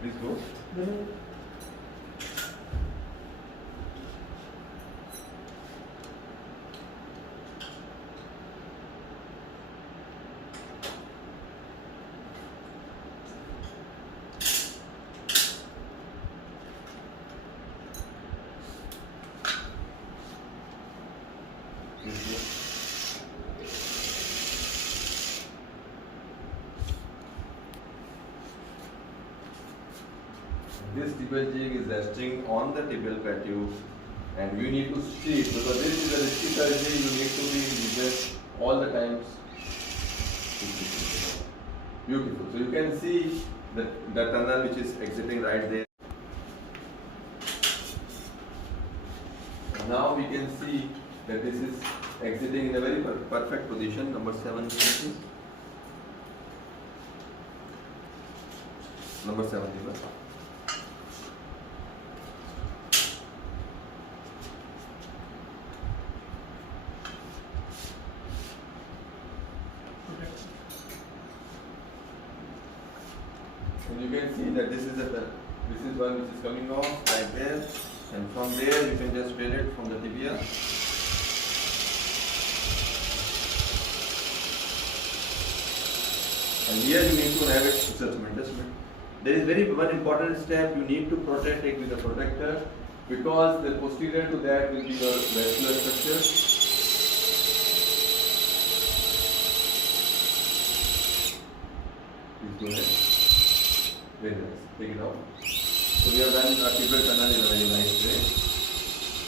Please go. This tibial jig is resting on the tibial plateau, and you need to see it because this is a risky surgery. You need to be vigilant all the times. Beautiful. So you can see the tunnel which is exiting right there. Now we can see that this is exiting in a very perfect position. Number 7. Number 7. And you can see that this is one which is coming off right there, and from there you can just drill it from the tibia. And here you need to have it adjustment. There is one important step. You need to protect it with a protector because the posterior to that will be your vascular structure. Please go ahead. Very nice. Take it out. So we have done a tibial tunnel in a very nice way.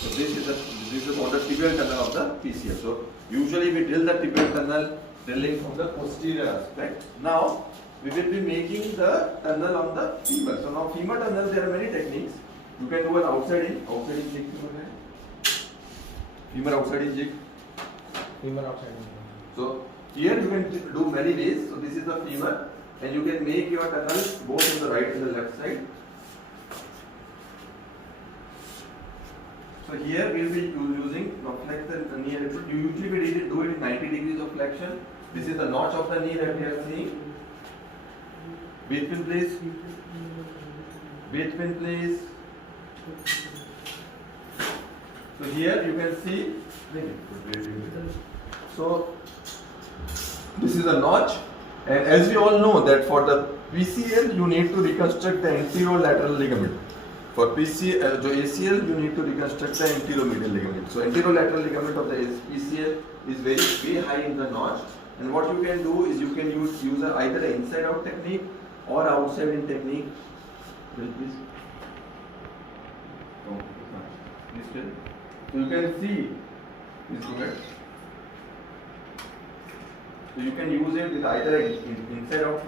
So this is for the tibial tunnel of the PCL. So usually we drill the tibial tunnel drilling from the posterior aspect. Now we will be making the tunnel on the femur. So now femur tunnel, there are many techniques. You can do an outside in jig. Femur outside in jig. Femur outside in. So here you can do many ways. So this is the femur. And you can make your tunnel both on the right and the left side. So here we will be using flex the knee a little. You usually do it in 90 degrees of flexion. This is the notch of the knee that we are seeing. Between place. So here you can see. So this is a notch. And as we all know that for the PCL you need to reconstruct the anterolateral ligament. For ACL you need to reconstruct the anteromedial ligament. So anterolateral ligament of the PCL is way high in the notch. And what you can do is you can use either an inside out technique or outside in technique. Please. So you can see this good. So you can use it with either inside out.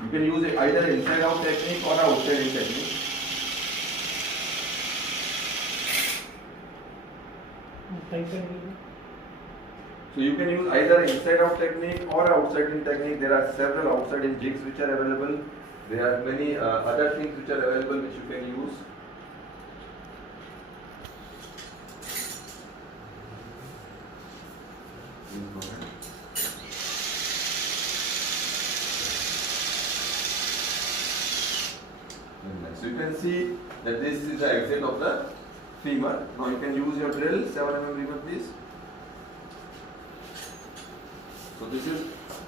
You can use it either inside out technique or outside in technique. So you can use either inside out technique or outside in technique. There are several outside in jigs which are available. There are many other things which are available which you can use. So you can see that this is the exit of the femur. Now you can use your drill, 7 mm drill, please. So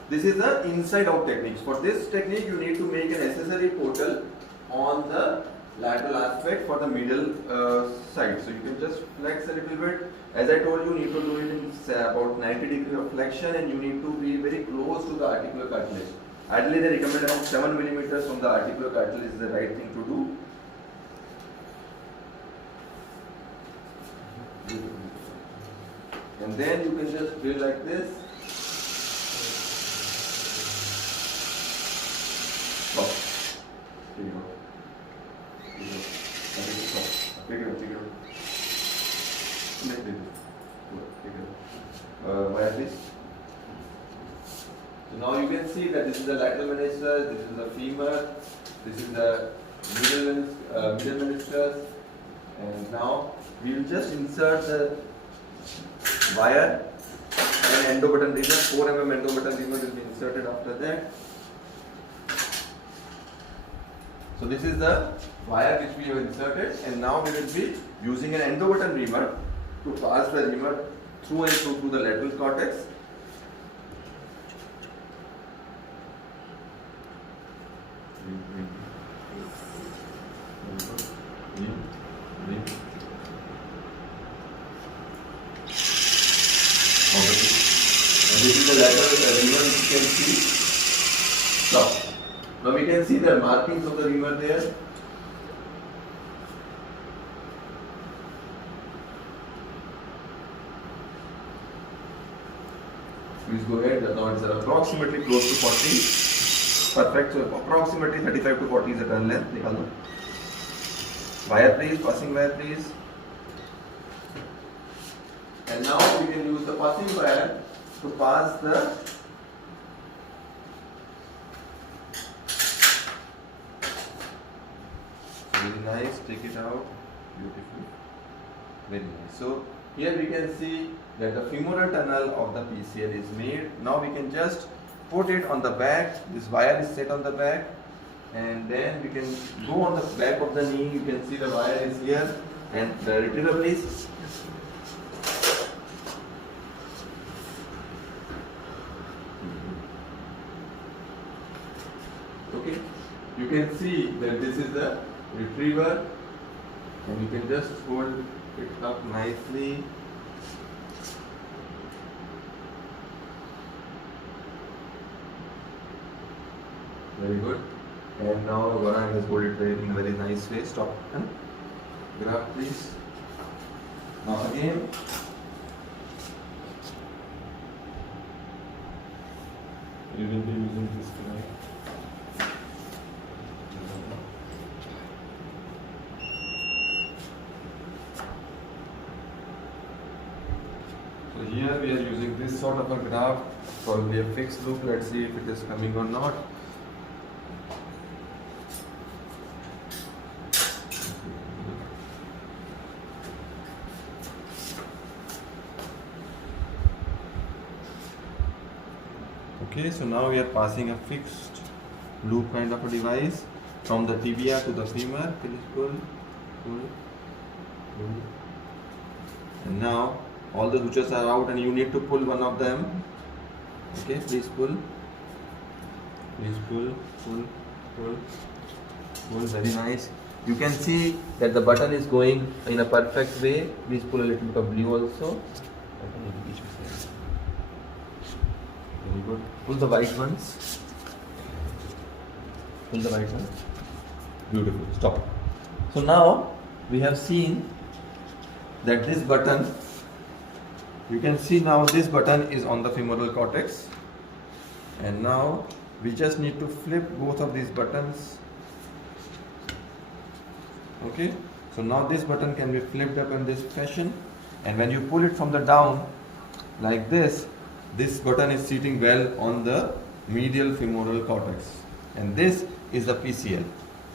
this is the inside out techniques. For this technique you need to make an accessory portal on the lateral aspect for the middle side. So you can just flex a little bit. As I told you, need to do it in about 90 degrees of flexion, and you need to be very close to the articular cartilage. Ideally, they recommend around 7 mm from the articular cartilage is the right thing to do. And then you can just drill like this. Stop. Take it out. Take it out. Take it out. Where this? So now you can see that this is the lateral meniscus, this is the femur, this is the middle meniscus, and now we will just insert the wire and endo button reamer. 4 mm endo button reamer will be inserted after that. So this is the wire which we have inserted, and now we will be using an endo button reamer to pass the reamer through and through to the lateral cortex. This is the lateral reamer which you can see. Now we can see the markings of the reamer there. Please go ahead. The knots are approximately close to 40. Perfect. So approximately 35 to 40 is the turn length. निकाल दो. Wire please. Passing wire please. And now we can use the passing wire to pass the very nice. Take it out. Beautiful. Very nice. So here we can see that the femoral tunnel of the PCL is made. Now we can just put it on the back. This wire is set on the back, and then we can go on the back of the knee. You can see the wire is here, and the retriever please. Okay, you can see that this is the retriever, and you can just hold it up nicely. Very good. And now Gaurang has hold it in a very nice way. Stop. Grab please. Now again. You will be using this tonight. So here we are using this sort of a graft, probably a fixed loop. Let's see if it is coming or not. Okay, so now we are passing a fixed loop kind of a device from the tibia to the femur. Please pull, pull, pull. And now all the sutures are out, and you need to pull one of them. Okay, please pull. Please pull, pull, pull, pull. Very nice. You can see that the button is going in a perfect way. Please pull a little bit of blue also. Very good. Pull the white ones. Pull the white ones. Beautiful. Stop. So now we have seen that this button, you can see now this button is on the femoral cortex, and now we just need to flip both of these buttons. Okay, so now this button can be flipped up in this fashion, and when you pull it from the down like this button is sitting well on the medial femoral cortex, and this is the PCL.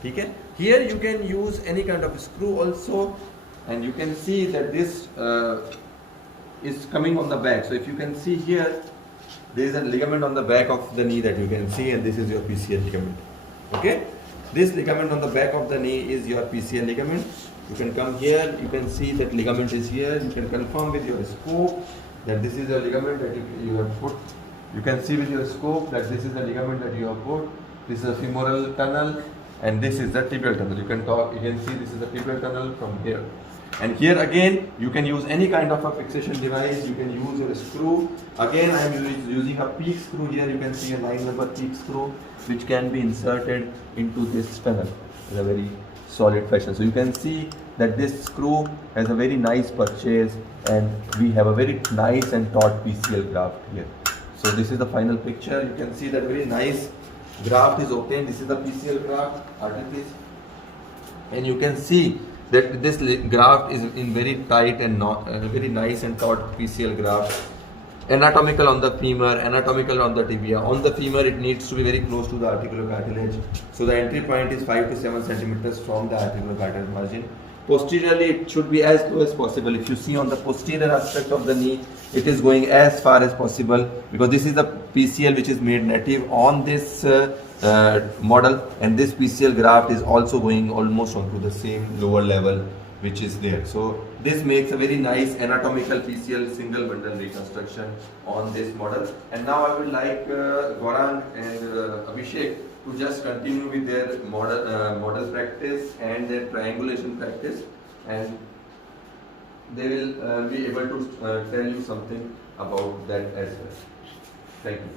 Okay, here you can use any kind of screw also, and you can see that this is coming on the back. So if you can see here, there is a ligament on the back of the knee that you can see, and this is your PCL ligament. Okay, this ligament on the back of the knee is your PCL ligament. You can come here, you can see that ligament is here. You can confirm with your scope that this is the ligament that you have put. You can see with your scope that this is the ligament that you have put. This is a femoral tunnel, and this is the tibial tunnel. You can see this is the tibial tunnel from here. And here again, you can use any kind of a fixation device. You can use your screw. Again, I am using a peak screw here. You can see a 9-number peak screw, which can be inserted into this tunnel in a very solid fashion. So you can see that this screw has a very nice purchase, and we have a very nice and taut PCL graft here. So this is the final picture. You can see that very nice graft is obtained. This is the PCL graft, arteries, and you can see that this graft is in very tight and very nice and taut PCL graft. Anatomical on the femur, anatomical on the tibia. On the femur, it needs to be very close to the articular cartilage. So the entry point is 5 to 7 centimeters from the articular cartilage margin. Posteriorly, it should be as low as possible. If you see on the posterior aspect of the knee, it is going as far as possible, because this is the PCL which is made native on this model, and this PCL graft is also going almost onto the same lower level which is there. So this makes a very nice anatomical PCL single bundle reconstruction on this model. And now I would like Gaurang and Abhishek to just continue with their model practice and their triangulation practice, and they will be able to tell you something about that as well. Thank you.